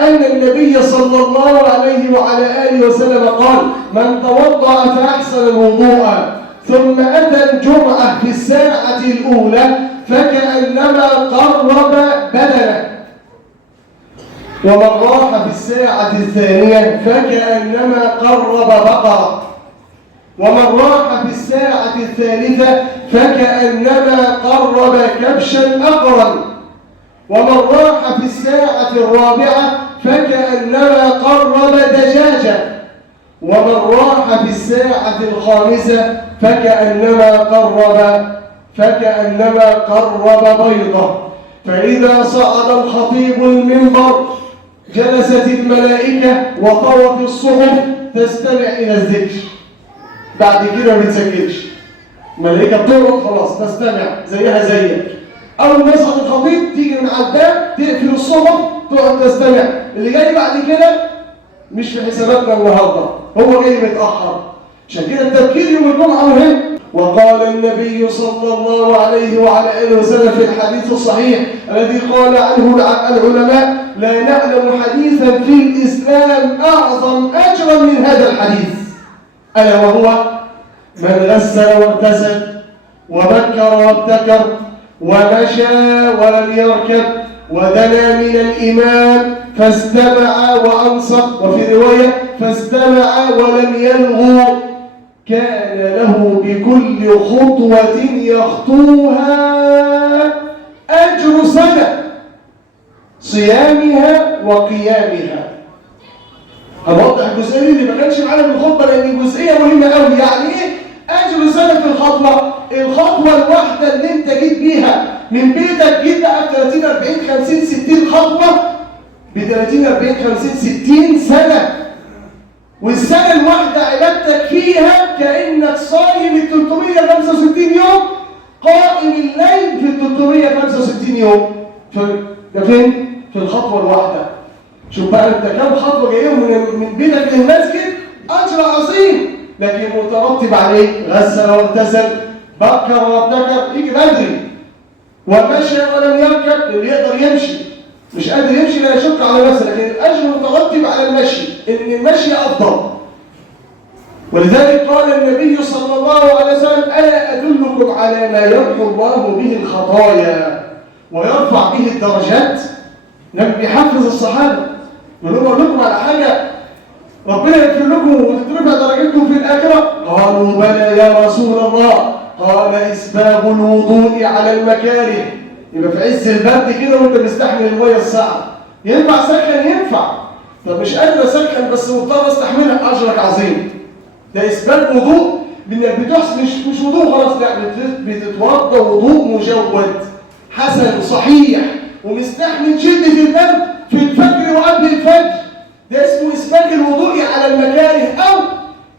أن النبي صلى الله عليه وعلى آله وسلم قال: من توضأ فأحسن الوضوء ثم أتى الجمعة في الساعة الأولى فكأنما قرب بدنه، ومن راح في الساعة الثانية فكأنما قرب بقرة، ومن راح في الساعة الثالثة فكأنما قرب كبشا أقرا، ومن راح في الساعة الرابعة فكأنما قرب دجاجة، ومن راح في الساعة الخامسة فكأنما قرب بيضة. فإذا صعد الخطيب المنبر جلست الملائكة وطوت الصحف تستمع إلى الذكر. بعد كده ما بتسجلش، الملائكة بتقعد خلاص تستمع زيها زيك. أول ما يصعد الخطيب تيجي من على الباب تقفل الصحف تقعد تستمع. اللي جاي بعد كده مش في حساباتنا النهارده، هو جاي متأخر. عشان كده التبكير يوم الجمعة مهم. وقال النبي صلى الله عليه وعلى آله وسلم في الحديث الصحيح الذي قال عنه العلماء: لا نعلم حديثا في الإسلام أعظم أجرا من هذا الحديث، ألا وهو: من غسل واغتسل وبكر وابتكر ومشى ولم يركب ودنا من الإمام فاستمع وأنصت، وفي رواية فاستمع ولم يلغو، كان له بكل خطوة يخطوها أجر سنة صيامها وقيامها. هنوضح الجزئية اللي ما كانش معانا في الخطبة لأن الجزئية مهمة قوي. يعني إيه أجر سنة في الخطوة؟ الخطوة الواحدة اللي أنت جيت بيها من بيتك، جيت بقى ب 30 40 50 60 خطوة، ب 30 40 50 60 سنة، والسنة الواحدة عبادتك فيها كأنك صايم ال 365 يوم، قائم الليل في ال 365 يوم. ده فين؟ في الخطوة الواحدة. شوف بقى انت كام خطوة جايهم من بيتك للمسجد، أجر عظيم، لكن مترتب عليه غسل واغتسل بكر وابتكر، يجي بدري، ومشى ولم يركب، اللي يقدر يمشي، مش قادر يمشي لا يشك على نفسه، لكن الأجر مترتب على المشي، إن المشي أفضل. ولذلك قال النبي صلى الله عليه وسلم: ألا أدلكم على ما يرفع الله به الخطايا ويرفع به الدرجات؟ لم يحفز الصحابة، يقول لكم على حاجة ربنا يغفر لكم وتترفع درجتكم في الآخرة؟ قالوا: بلى يا رسول الله. قال: إسباغ الوضوء على المكاره. يبقى في عز البرد كده وانت مستحمل الميه الساقعه، ينفع سخن؟ ينفع. طب مش قادر اسخن بس مضطر استحملها، اجرك عظيم. ده اسباب وضوء، انك بتحسن مش وضوء خلاص، لا، بتتوضا وضوء مجود حسن صحيح ومستحمل شده البرد في الفجر وقبل الفجر. ده اسمه اسباغ الوضوء على المكاره، او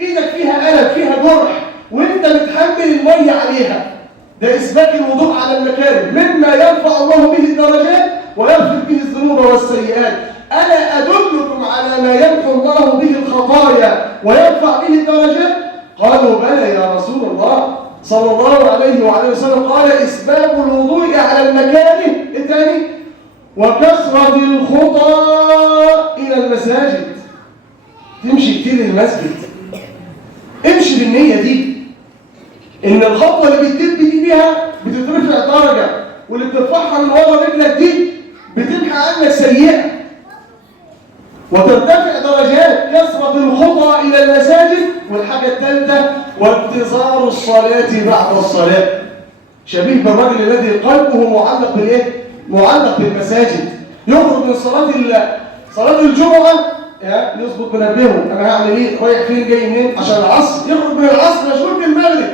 ايدك فيها ألم فيها جرح وانت بتحمل الميه عليها، ده إثبات الوضوء على المكاره، مما يرفع الله به الدرجات ويغفر به الذنوب والسيئات. ألا أدلكم على ما يمحو الله به الخطايا ويرفع به الدرجات؟ قالوا: بلى يا رسول الله صلى الله عليه وعلى وسلم. قال: إسباب الوضوء على المكاره. الثاني: وكثرة الخطى إلى المساجد. تمشي كتير للمسجد، امشي بالنية دي، إن الخطوة اللي بتدب دي بيها بتترفع درجة، واللي بترفعها من ورا رجلك دي بتمحى عنك سيئة وترتفع درجات. كثرة الخطى إلى المساجد. والحاجة الثالثة: وانتظار الصلاة بعد الصلاة. شبيه بالرجل الذي قلبه معلق بالإيه؟ معلق بالمساجد. يخرج من صلاة الجمعة يظبط منبهه، أنا هعمل إيه؟ رايح فين؟ جاي منين؟ عشان العصر. يخرج من العصر مشغول بالمغرب،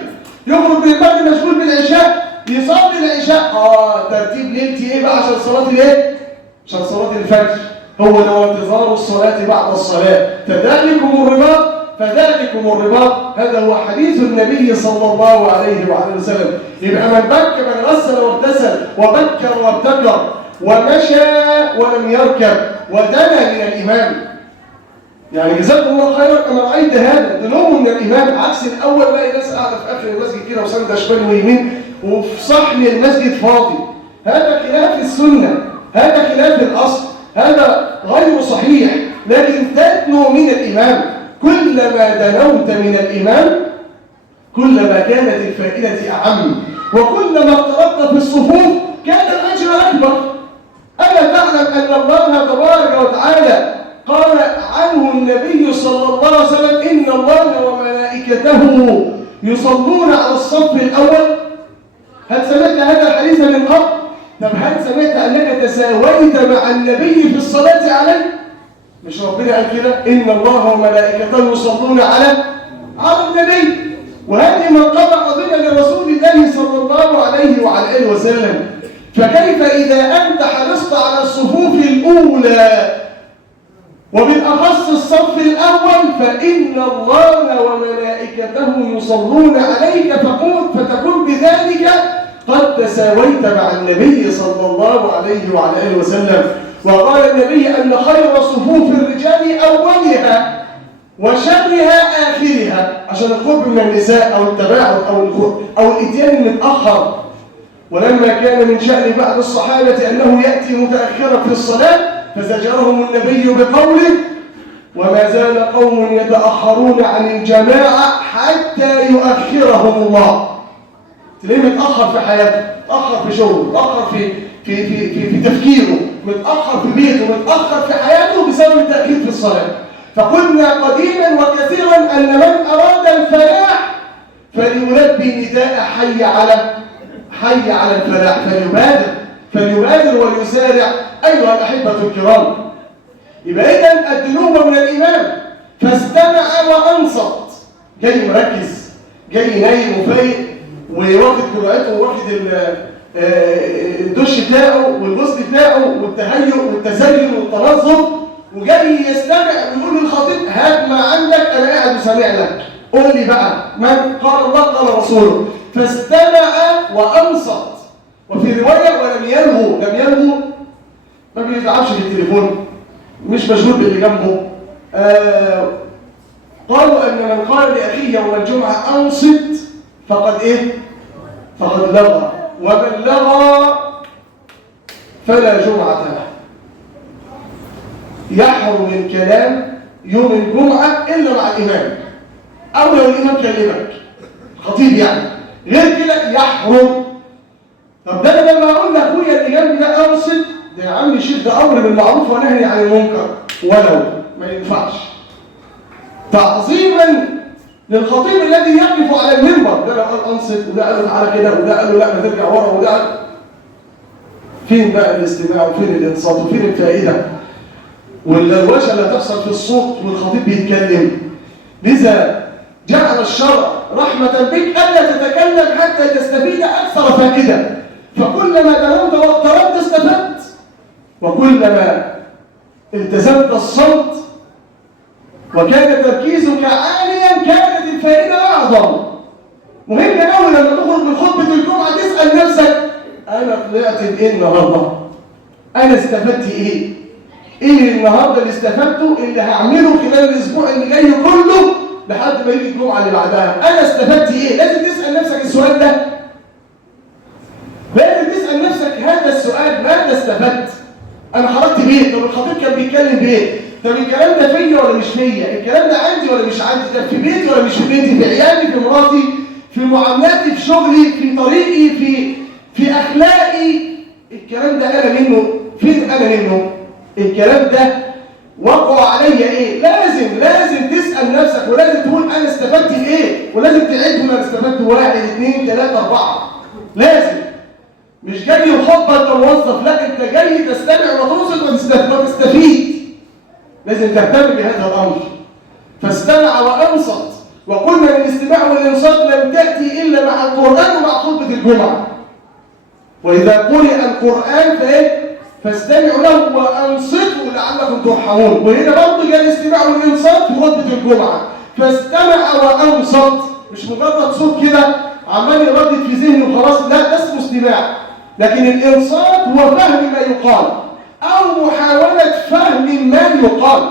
يخرج من المغرب مشغول بالعشاء، يصلي العشاء ترتيب ليلتي ايه بقى عشان صلاه الايه؟ عشان صلاه الفجر. هو ده انتظار الصلاه بعد الصلاه. فذلكم الرباط. هذا هو حديث النبي صلى الله عليه وعلى وسلم. يبقى من غسل واغتسل وبكر وابتكر ومشى ولم يركب ودنا من الامام، يعني جزاكم الله خيرا. انا رايت هذا دنو من الامام، عكس الاول بقى ناس قاعده في اخر المسجد كده وسند شمال ويمين وفي صحن المسجد فاضي. هذا خلاف السنه، هذا خلاف الاصل، هذا غير صحيح، لكن تدنو من الإمام. كلما دنوت من الإمام كلما كانت الفائدة أعم، وكلما اقتربت في الصفوف كان الأجر أكبر. ألا تعلم أن الله تبارك وتعالى قال عنه النبي صلى الله عليه وسلم: إن الله وملائكته يصلون على الصف الأول؟ هل سمعت هذا الحديث من قبل؟ طب هل سمعت أنك تساويت مع النبي في الصلاة عليه؟ مش ربنا قال كده: إن الله وملائكته يصلون على النبي؟ وهذه منقبة عظيمة لرسول الله صلى الله عليه وعلى آله وسلم. فكيف إذا أنت حرصت على الصفوف الأولى وبالأخص الصف الأول، فإن الله وملائكته يصلون عليك، فتكون بذلك قد تساويت مع النبي صلى الله عليه وعلى آله وسلم. وقال النبي أن خير صفوف الرجال أولها وشرها آخرها، عشان القرب من النساء أو التباعد أو الإتيان المتأخر. ولما كان من شأن بعض الصحابة أنه يأتي متأخرا في الصلاة فزجرهم النبي بقوله: وما زال قوم يتأخرون عن الجماعة حتى يؤخرهم الله. تلاقيه متأخر في حياته، متأخر في شغله، متأخر في تفكيره، متأخر في بيته، متأخر في حياته بسبب التأخير في الصلاة. فقلنا قديما وكثيرا أن من أراد الفلاح فليلبي نداء حي على الفلاح، فليبادر وليسارع أيها الأحبة الكرام. يبقى إذن الدنو من الإمام، فاستمع وأنصت. جاي مركز، جاي نايم وفايق وواخد جرعته وواخد الدش بتاعه والغسل بتاعه والتهيؤ والتزين والتنظم، وجاي يستمع ويقول للخطيب: هات ما عندك، أنا قاعد وسامع لك، قول لي بقى من قال الله قال رسوله. فاستمع وأنصت. وفي رواية: ولم يلغو، ما بيتعبش في التليفون، مش مشغول باللي جنبه. قالوا أن من قال لأخيه يوم الجمعة أنصت فقد لغى، ومن لغى فلا جمعة له. يحرم الكلام يوم الجمعة إلا مع الإمام، أو لو الإمام كلمك خطيب يعني، غير كده يحرم. طب ده أنا لما أقول لأخويا اللي جنبي ده أنصت، ده يا عم الشيخ ده أمر بالمعروف ونهي عن المنكر، ولو ما ينفعش. تعظيما للخطيب الذي يقف على المنبر، ده قال أنصت، وده قال تعالى كده، وده قال له لا ما ترجع ورا، وده قال. فين بقى الاستماع وفين الانصات وفين الفائدة واللوشة اللي تحصل في الصوت والخطيب بيتكلم؟ لذا جعل الشرع رحمة بك ألا تتكلم حتى تستفيد أكثر فائدة. فكلما دنوت واقتربت استفدت، وكلما التزمت الصمت وكان تركيزك عاليا كانت الفائدة أعظم. مهم قوي لما تخرج من خطبة الجمعة تسأل نفسك: أنا طلعت بإيه النهارده؟ أنا استفدت إيه؟ إيه النهارده اللي استفدته اللي هعمله خلال الأسبوع اللي جاي كله لحد ما يجي الجمعة اللي بعدها؟ أنا استفدت إيه؟ لازم تسأل نفسك السؤال ده. لازم تسأل نفسك هذا السؤال: ماذا استفدت؟ أنا خرجت بإيه؟ طب الخطيب كان بيتكلم بإيه؟ طب الكلام ده فيا ولا مش فيا؟ الكلام ده عندي ولا مش عندي؟ طب في بيتي ولا مش في بيتي؟ في عيالي، في مراتي، في معاملاتي، في شغلي، في طريقي، في أخلاقي. الكلام ده أنا منه فين؟ أنا منه الكلام ده وقع عليا إيه؟ لازم تسأل نفسك، ولازم تقول أنا استفدت إيه، ولازم تعدهم. أنا استفدت 1 2 3 4. لازم، مش جاي الخطبة أنت موظف، لا، أنت جاي تستمع وتنصت وتستفيد. لازم تهتم بهذا الأمر. فاستمع وأنصت. وقلنا الاستماع والإنصات لم تأتي إلا مع القرآن ومع خطبة الجمعة. وإذا قرئ القرآن فاستمعوا له وأنصتوا لعلكم ترحمون. وهنا برضه جاء الاستماع والإنصات في خطبة الجمعة. فاستمع وأنصت، مش مجرد صوت كده عمال يردد في ذهنه وخلاص، لا، ده اسمه استماع. لكن الإنصات هو فهم ما يقال أو محاولة فهم ما يقال.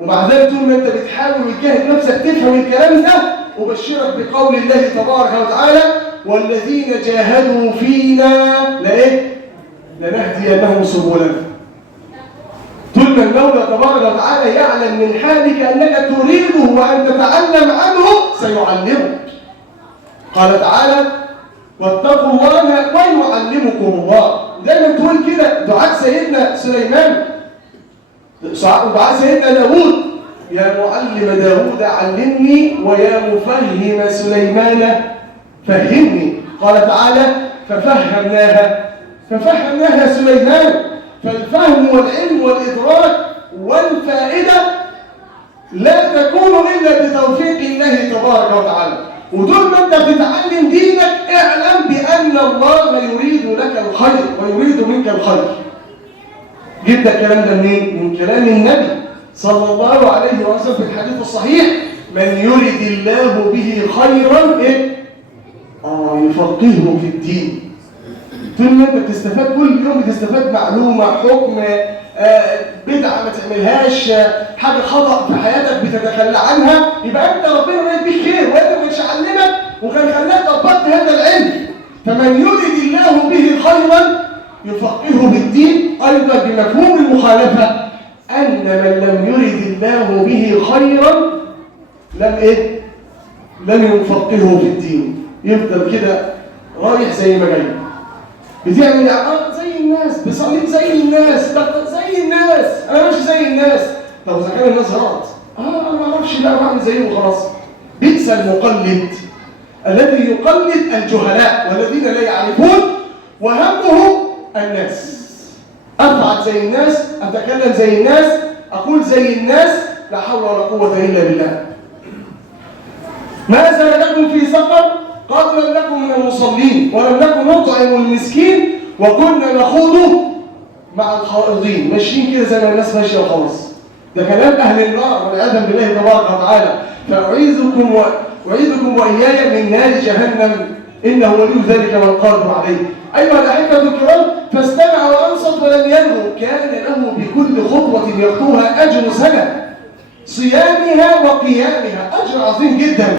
ومع ذلك طول ما أنت بتحاول وتجاهد نفسك تفهم الكلام ده، أبشرك بقول الله تبارك وتعالى: والذين جاهدوا فينا لنهدينهم سبلنا. طول ما المولى تبارك وتعالى يعلم من حالك أنك تريده وأن تتعلم عنه سيعلمك. قال تعالى واتقوا الله ويعلمكم الله. دايما تقول كده دعاء سيدنا سليمان ودعاء سيدنا داود: يا معلم داود علمني ويا مفهم سليمان فهمني. قال تعالى ففهمناها سليمان. فالفهم والعلم والإدراك والفائدة لا تكون إلا بتوفيق الله تبارك وتعالى. وطول ما أنت بتتعلم دينك اعلم بأن الله يريد لك الخير ويريد منك الخير. جبت الكلام ده منين؟ من كلام النبي صلى الله عليه وسلم في الحديث الصحيح: من يرد الله به خيرا يفقهه في الدين. طول ما انت بتستفاد كل يوم بتستفاد معلومه، حكم، بدعه ما تعملهاش، حاجه خطا في حياتك بتتخلى عنها، يبقى انت ربنا يريد بيك خير، وانت ما كانش علمك وكان خلاك طبقت هذا العلم. فمن يرد الله به خيرا يفقهه في الدين. ايضا بمفهوم المخالفه ان من لم يرد الله به خيرا لم يفقهه في الدين. يفضل كده رايح زي ما جاي، بتعمل زي الناس، بصلي زي الناس، زي الناس، انا ماشي زي الناس. طب اذا كان الناس غلط انا ما اعرفش بقى بعمل زيهم وخلاص. بئس المقلد الذي يقلد الجهلاء والذين لا يعرفون وهمه الناس. افعل زي الناس، اتكلم زي الناس، اقول زي الناس، لا حول ولا قوه الا بالله. ما سلككم في سقر؟ قالوا لم نكن من المصلين ولم نكن نطعم المسكين وكنا نخوض مع الخائضين. ماشيين كده زي ما الناس ماشيه وخلاص. ده كلام اهل النار والعياذ بالله تبارك وتعالى. فاعيذكم واياي من نار جهنم انه ولي ذلك والقادر عليه. ايها الاحبه الكرام، فاستمع وانصت ولم يلغو، كان له بكل خطوه يخطوها اجر سنه صيامها وقيامها، اجر عظيم جدا.